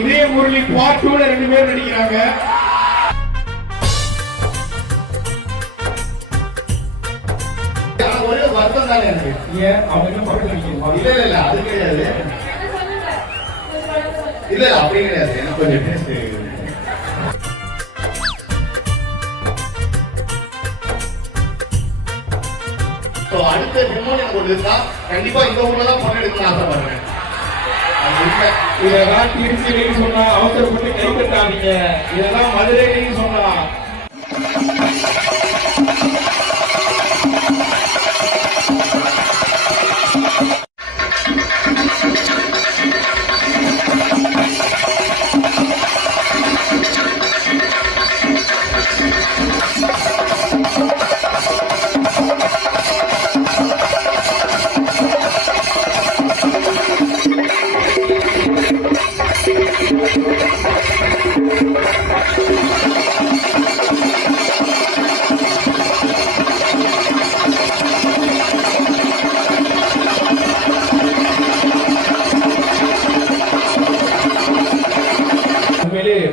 இதே முரளி பார்ட் 2ல 2 பேர் நடிக்கிறாங்க. ஒரே வருத்தம் தானே எனக்கு. ஏன் அவங்க படம் நடிக்கிறாங்க? இல்ல அது கிடையாது. இல்ல அப்படி கிடையாது. எனக்கு கொஞ்சம் டேஸ்ட் அடுத்த டெமோ எனக்கு ஒன்று இருக்கா. கண்டிப்பா இந்த ஊர்ல தான் படம் எடுக்கணும்னு ஆசைப்படுறேன். இதெல்லாம் திருச்சியிலையும் சொன்னா அவசரப்பட்டு கைப்பற்றாதீங்க. இதெல்லாம் மதுரையிலையும் சொன்னா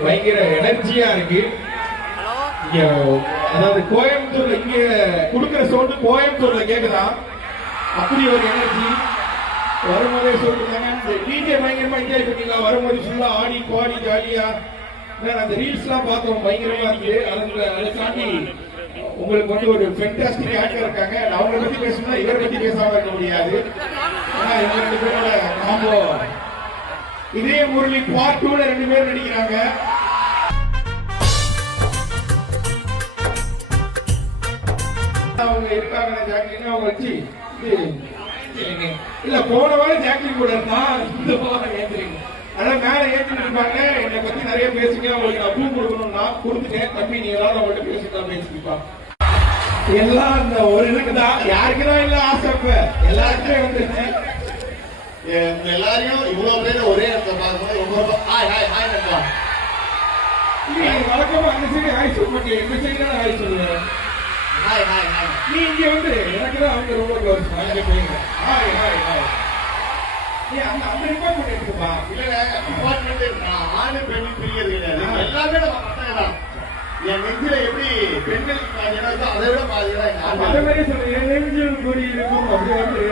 பயங்கர எனர்ஜியா இருக்கு. அதாவது கோயம்புத்தூர்ல இங்க குடுக்கிற சவுண்ட் கோயம்புத்தூர்ல கேக்குதா? அப்படி ஒரு எனர்ஜி வரும்போதே சொல்லிருந்தாங்க. டிஜே பயங்கரமா என்ஜாய் பண்ணீங்களா? வரும்போது ஃபுல்லா ஆடி பாடி ஜாலியா அந்த ரீல்ஸ் எல்லாம் பார்த்தோம். பயங்கரமா இருக்கு. அதை தாண்டி உங்களுக்கு வந்து ஒரு ஃபென்டாஸ்டிக் ஆக்டர் இருக்காங்க. அவங்களை பத்தி பேசணும்னா இவரை பத்தி பேசாம இருக்க முடியாது. ஆனா இவங்க 2 பேரோட காம்போ. இதே முரளி பார்ட் 2ல 2 பேர் நடிக்கிறாங்க. அவங்க இருக்காங்க ஜாக்லின். அவங்க வச்சு இல்ல போன வாரம் ஜாக்லின் கூட இருந்தா இந்த வாரம் ஏத்துறீங்க. அதான் மேல ஏற்றிட்டு இருப்பாங்க. என்னை பத்தி நிறைய பேசுங்க. அவங்களுக்கு நான் பூ கொடுக்கணும். நான் கொடுத்துட்டேன். தம்பி நீ ஏதாவது அவங்கள்ட்ட பேசிட்டா பேசிப்பா. எல்லாம் இந்த ஒரு இதுக்கு தான். யாருக்குதான் இல்ல ஆசை. இப்ப எல்லாருக்குமே வந்துருச்சு. எல்லாரையும் இவ்வளவு பேர் ஒரே இடத்துல பார்க்கும்போது வழக்கமா அந்த சைடு ஹாய் சொல்ல மாட்டேன். இந்த சைடு தான் ஹாய் சொல்லுவேன். நீ இங்க வந்து எனக்கு தான் அவங்க ரொம்ப க்ளோஸ். அங்கே போயிருங்க. Hi hi hi. நீ அந்த டிபார்ட்மெண்ட் எடுத்துப்பா. இல்ல டிபார்ட்மெண்ட் ஆணு பெண் பிரிக்கிறது கிடையாது. எல்லாமே நம்ம பசங்க தான். என் நெஞ்சில எப்படி பெண்களுக்கு பாதியா இருக்கோ அதை விட பாதியா அதே மாதிரி சொல்றேன். என் நெஞ்சில் கூடி இருக்கும். அப்படி வந்து